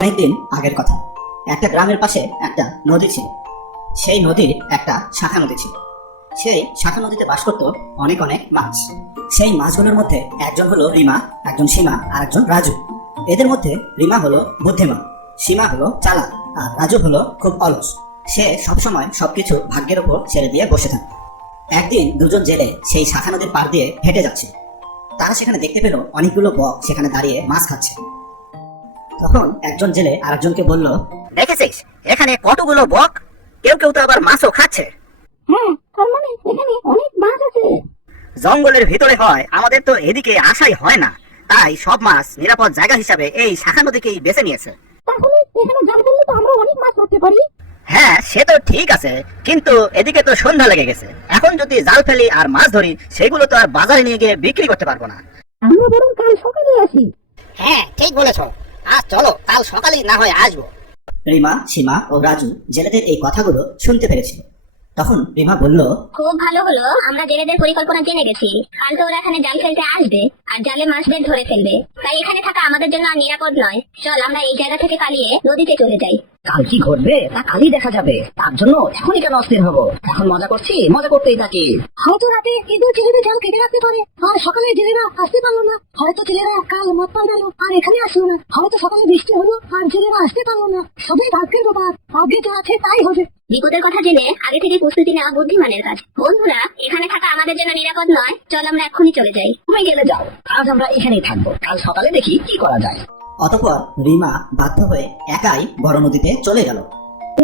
অনেকদিন আগের কথা। একটা গ্রামের পাশে একটা নদী ছিল। সেই নদীর একটা শাখা নদী ছিল। সেই শাখা নদীতে বাস করত অনেক অনেক মাছ। সেই মাছগুলোর মধ্যে একজন হলো রিমা, একজন সীমা আর একজন রাজু। এদের মধ্যে রিমা হলো বুদ্ধিমান, সীমা হলো চালাক, আর রাজু হলো খুব অলস। সে সবসময় সবকিছু ভাগ্যের ওপর ছেড়ে দিয়ে বসে থাকে। একদিন দুজন জেলে সেই শাখা নদীর পাড় দিয়ে হেঁটে যাচ্ছে। তারা সেখানে দেখতে পেল অনেকগুলো বক সেখানে দাঁড়িয়ে মাছ খাচ্ছে। তখন একজন জেলে আরেকজনকে বলল, দেখেছিস এখানে কতগুলো বক, কেউ কেউ তো আবার মাছও খাচ্ছে। হ্যাঁ, তার মানে এখানে অনেক মাছ আছে। জঙ্গলের ভিতরে হয়, আমাদের তো এদিকে আসাই হয় না, তাই সব মাছ নিরাপদ জায়গা হিসাবে এই শাখা নদীকেই বেছে নিয়েছে। তাহলে এখানে জাল ফেললে তো আমরা অনেক মাছ ধরতে পারি। হ্যাঁ সে তো ঠিক আছে, কিন্তু এদিকে তো সন্ধ্যা লেগে গেছে। এখন যদি জাল ফেলি আর মাছ ধরি, সেগুলো তো আর বাজারে নিয়ে গিয়ে বিক্রি করতে পারবো না। আমরা বরং কাল সকালে আসি। হ্যাঁ ঠিক বলেছো, আজ চলো কাল সকালেই না হয় আসবো। রিমা, সীমা ও রাজু জেলেদের এই কথাগুলো শুনতে পেরেছিল। তখন রিমা বলল, খুব ভালো হলো, আমরা জেলেদের পরিকল্পনা জেনে গেছি। কালকে ওরা এখানে জাল ফেলতে আসবে আর জালে মাছদের ধরে ফেলবে, তাই এখানে থাকা আমাদের জন্য আর নিরাপদ নয়। চল আমরা এই জায়গা থেকে পালিয়ে নদীতে চলে যাই। কাল কি ঘটবে তা কালই দেখা যাবে, তার জন্য এখনই কেন অস্থির হবো? এখন মজা করছি, মজা করতেই থাকি। হয়তো রাতে এদের ছেলেদের জাল কেটে রাখতে পারে, আর সকালে জেলেরা আসতে পারলো না। হয়তো ছেলেরা কাল মদ পাল্টালো আর এখানে আসলো না। হয়তো সকালে বৃষ্টি হলো আর জেলেরা আসতে পারলো না। সবই ভাগ্যের ব্যাপার, ভাগ্যে যা আছে তাই হবে। বিপদের কথা জেনে আগে থেকে প্রস্তুতি নেওয়া বুদ্ধিমানের কাজ। বন্ধুরা, এখানে থাকা আমাদের জন্য নিরাপদ নয়, চল আমরা এক্ষুনি চলে যাই। তুমি গেলে যাও, আজ আমরা এখানেই থাকবো, কাল সকালে দেখি কি করা যায়। অতঃপর রিমা বাধ্য হয়ে একাই বড় নদীতে চলে গেল।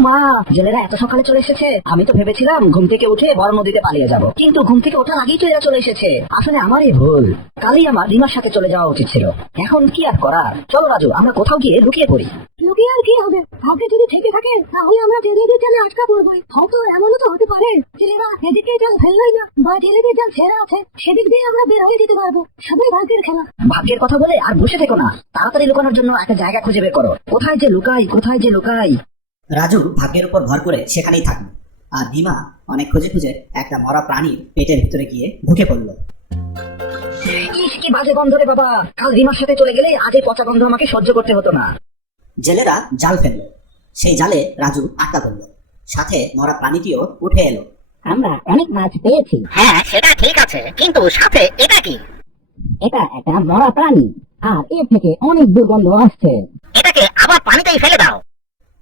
মা, জেলেরা এত সকালে চলে এসেছে। আমি তো ভেবেছিলাম ঘুম থেকে উঠে বড় নদীতে পালিয়ে যাব, কিন্তু ঘুম থেকে ওঠার আগেই তো এরা চলে এসেছে। আসলে আমারই ভুল, কালই আমার রিমার সাথে চলে যাওয়া উচিত ছিল। এখন কি আর করার, চলো রাজু আমরা কোথাও গিয়ে লুকিয়ে পড়ি। লুকিয়ে আর কি হবে? ভাগ্যে যদি থেকে থাকে তাহলে আমরা জেলেদের জালে আটকা পড়বো। হয়তো এমনও তো হতে পারে জেলেরা এদিকে জাল ফেললোই না, বা জেলেদের জাল ছেড়া আছে, সেদিক দিয়ে আমরা বের হয়ে যেতে পারবো। সবাই ভাগ্যের খেলা। ভাগ্যের কথা বলে আর বসে থেকো না, তাড়াতাড়ি লুকানোর জন্য একটা জায়গা খুঁজে বের করো। কোথায় যে লুকাই, কোথায় যে লুকাই। রাজু ভাগ্যের উপর ভর করে সেখানেই থাকলো, আর রিমা অনেক খুঁজে খুঁজে একটা মরা প্রাণীর পেটের ভিতরে গিয়ে ঢুকে পড়লো। ইস কি বাজে গন্ধ রে বাবা, কাল রিমার সাথে চলে গেলে আজ এই পচা গন্ধ আমাকে সহ্য করতে হতো না। জেলেরা জাল ফেললো, সেই জালে রাজু আটকা পড়লো, সাথে মরা প্রাণীটিও উঠে এলো। আমরা অনেক মাছ পেয়েছি। হ্যাঁ সেটা ঠিক আছে, কিন্তু সাথে এটা কি? এটা একটা মরা প্রাণী, আর এর থেকে অনেক দুর্গন্ধ আসছে। এটাকে আবার পানিতেই ফেলে দাও।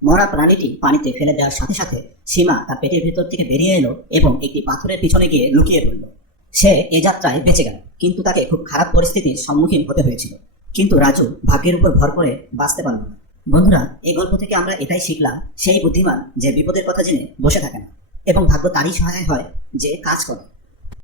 মরা প্রাণীটি পানিতে ফেলে দেওয়ার সাথে সাথে সীমা তার পেটের ভিতর থেকে বেরিয়ে এলো এবং একটি পাথরের পিছনে গিয়ে লুকিয়ে পড়ল। সে এ যাত্রায় বেঁচে গেল, কিন্তু তাকে খুব খারাপ পরিস্থিতির সম্মুখীন হতে হয়েছিল। কিন্তু রাজু ভাগ্যের উপর ভর করে বাঁচতে পারল না। বন্ধুরা, এই গল্প থেকে আমরা এটাই শিখলাম, সেই বুদ্ধিমান যে বিপদের কথা জেনে বসে থাকে না, এবং ভাগ্য তারই সহায় হয় যে কাজ করে।